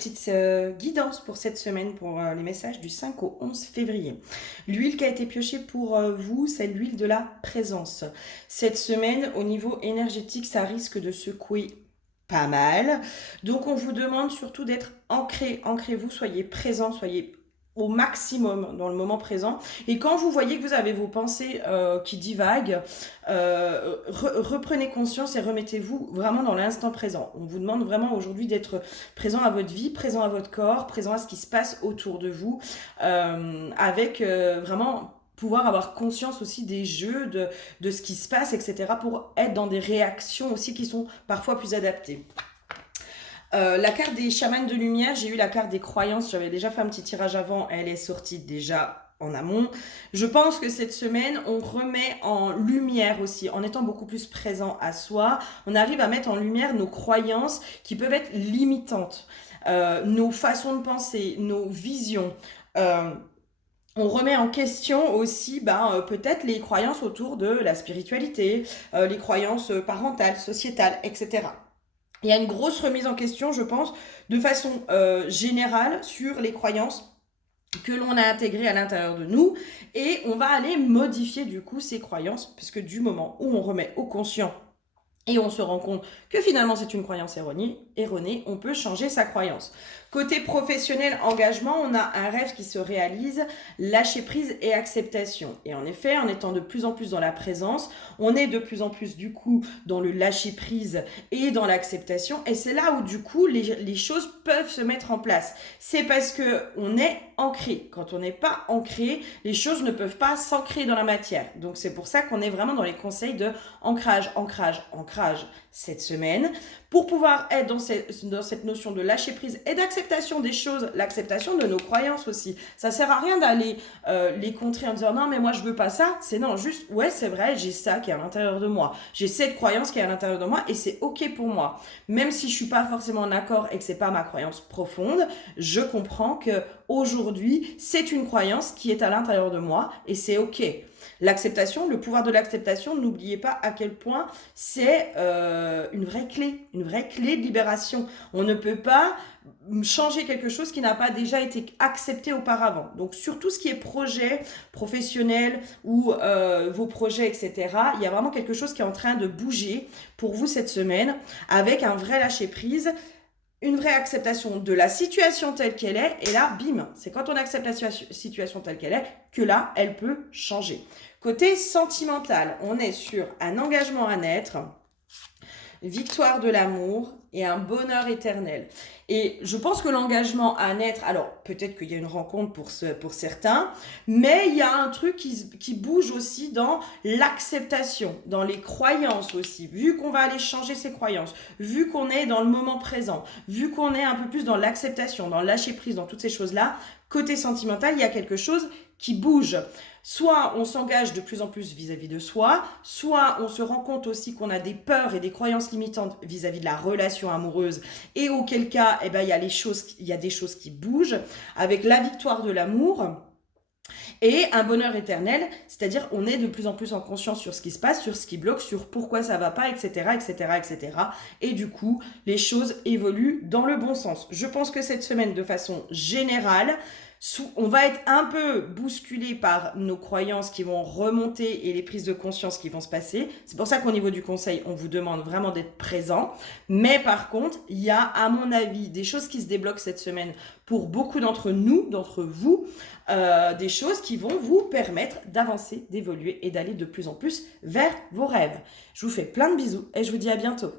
petites guidances pour cette semaine, pour les messages du 5 au 11 février. L'huile qui a été piochée pour vous, c'est l'huile de la présence. Cette semaine, au niveau énergétique, ça risque de secouer pas mal. Donc, on vous demande surtout d'être ancré. Ancrez-vous, soyez présent, soyez au maximum dans le moment présent. Et quand vous voyez que vous avez vos pensées qui divaguent, reprenez conscience et remettez-vous vraiment dans l'instant présent. On vous demande vraiment aujourd'hui d'être présent à votre vie, présent à votre corps, présent à ce qui se passe autour de vous, avec vraiment pouvoir avoir conscience aussi des jeux, de ce qui se passe, etc. pour être dans des réactions aussi qui sont parfois plus adaptées. La carte des chamans de lumière, j'ai eu la carte des croyances, j'avais déjà fait un petit tirage avant, elle est sortie déjà en amont. Je pense que cette semaine, on remet en lumière aussi, en étant beaucoup plus présent à soi, on arrive à mettre en lumière nos croyances qui peuvent être limitantes, nos façons de penser, nos visions. On remet en question aussi peut-être les croyances autour de la spiritualité, les croyances parentales, sociétales, etc. Il y a une grosse remise en question, je pense, de façon générale sur les croyances que l'on a intégrées à l'intérieur de nous. Et on va aller modifier du coup ces croyances, puisque du moment où on remet au conscient et on se rend compte que finalement c'est une croyance erronée, on peut changer sa croyance. Côté professionnel, engagement, on a un rêve qui se réalise, lâcher prise et acceptation. Et en effet, en étant de plus en plus dans la présence, on est de plus en plus du coup dans le lâcher prise et dans l'acceptation. Et c'est là où du coup les choses peuvent se mettre en place. C'est parce que on est ancré. Quand on n'est pas ancré, les choses ne peuvent pas s'ancrer dans la matière. Donc c'est pour ça qu'on est vraiment dans les conseils de ancrage cette semaine, pour pouvoir être dans cette notion de lâcher prise et d'acceptation des choses, l'acceptation de nos croyances aussi. Ça sert à rien d'aller les contrer en disant non mais moi je veux pas ça, c'est non, juste ouais c'est vrai, j'ai ça qui est à l'intérieur de moi, j'ai cette croyance qui est à l'intérieur de moi et c'est ok pour moi. Même si je suis pas forcément en accord et que c'est pas ma croyance profonde, je comprends que aujourd'hui c'est une croyance qui est à l'intérieur de moi et c'est ok. L'acceptation, le pouvoir de l'acceptation, n'oubliez pas à quel point c'est une vraie clé de libération. On ne peut pas changer quelque chose qui n'a pas déjà été accepté auparavant. Donc sur tout ce qui est projet professionnel ou vos projets, etc., il y a vraiment quelque chose qui est en train de bouger pour vous cette semaine avec un vrai lâcher-prise, une vraie acceptation de la situation telle qu'elle est, et là, bim, c'est quand on accepte la situation telle qu'elle est, que là, elle peut changer. Côté sentimental, on est sur un engagement à naître, victoire de l'amour et un bonheur éternel. Et je pense que l'engagement à naître, alors peut-être qu'il y a une rencontre pour certains, mais il y a un truc qui bouge aussi dans l'acceptation, dans les croyances aussi. Vu qu'on va aller changer ses croyances, vu qu'on est dans le moment présent, vu qu'on est un peu plus dans l'acceptation, dans le lâcher prise, dans toutes ces choses-là, côté sentimental, il y a quelque chose qui bouge. Soit on s'engage de plus en plus vis-à-vis de soi, soit on se rend compte aussi qu'on a des peurs et des croyances limitantes vis-à-vis de la relation amoureuse, et auquel cas, il y a des choses qui bougent, avec la victoire de l'amour et un bonheur éternel, c'est-à-dire on est de plus en plus en conscience sur ce qui se passe, sur ce qui bloque, sur pourquoi ça va pas, etc., etc., etc. Et du coup, les choses évoluent dans le bon sens. Je pense que cette semaine, de façon générale, on va être un peu bousculé par nos croyances qui vont remonter et les prises de conscience qui vont se passer. C'est pour ça qu'au niveau du conseil, on vous demande vraiment d'être présent. Mais par contre, il y a, à mon avis, des choses qui se débloquent cette semaine pour beaucoup d'entre nous, d'entre vous, des choses qui vont vous permettre d'avancer, d'évoluer et d'aller de plus en plus vers vos rêves. Je vous fais plein de bisous et je vous dis à bientôt.